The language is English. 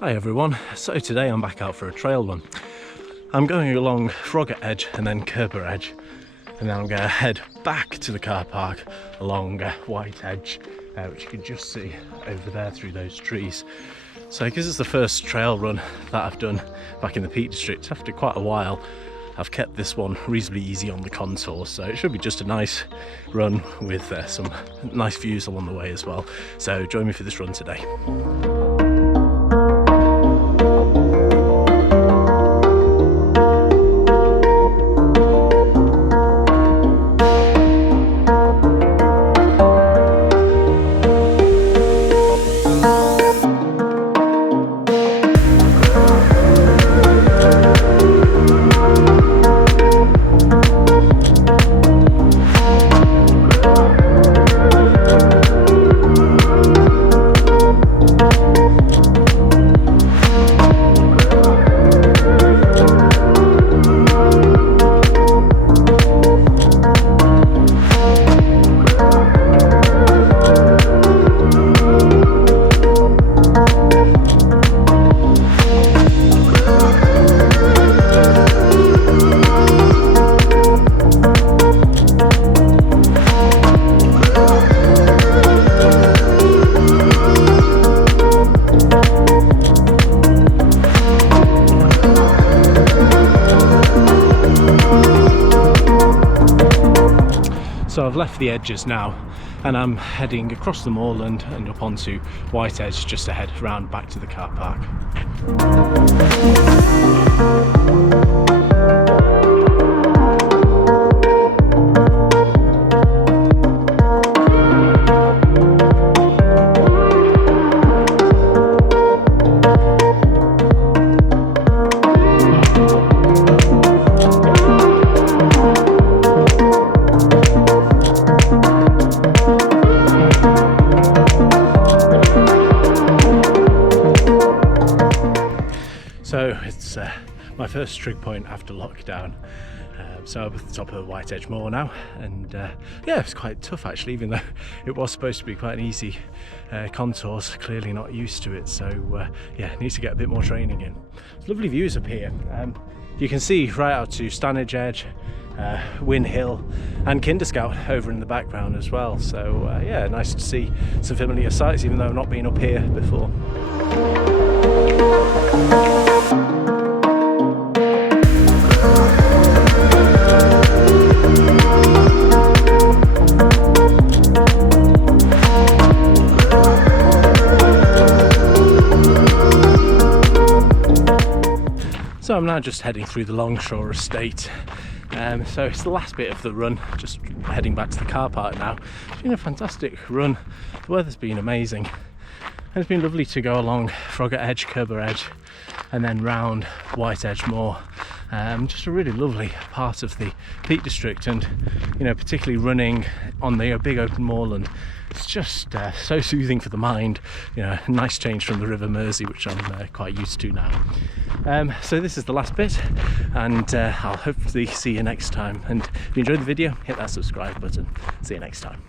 Hi everyone, so today I'm back out for a trail run. I'm going along Froggatt Edge and then Curbar Edge, and then I'm going to head back to the car park along White Edge, which you can just see over there through those trees. So because it's the first trail run that I've done back in the Peak District after quite a while, I've kept this one reasonably easy on the contour, so it should be just a nice run with some nice views along the way as well. So join me for this run today. So I've left the edges now and I'm heading across the moorland and up onto White Edge just to head round back to the car park. So it's my first trig point after lockdown. So I'm at the top of White Edge Moor now, and yeah, it's quite tough actually, even though it was supposed to be quite an easy contours. Clearly not used to it, so yeah, need to get a bit more training in. There's lovely views up here. You can see right out to Stanage Edge, Win Hill and Kinderscout over in the background as well. So yeah, nice to see some familiar sights even though I've not been up here before. So I'm now just heading through the Longshaw Estate. So it's the last bit of the run, just heading back to the car park now. It's been a fantastic run, the weather's been amazing. And it's been lovely to go along Froggatt Edge, Curbar Edge and then round White Edge Moor. Just a really lovely part of the Peak District, and you know, particularly running on the big open moorland, it's just so soothing for the mind. You know, a nice change from the River Mersey, which I'm quite used to now. So this is the last bit, and I'll hopefully see you next time. And if you enjoyed the video, hit that subscribe button. See you next time.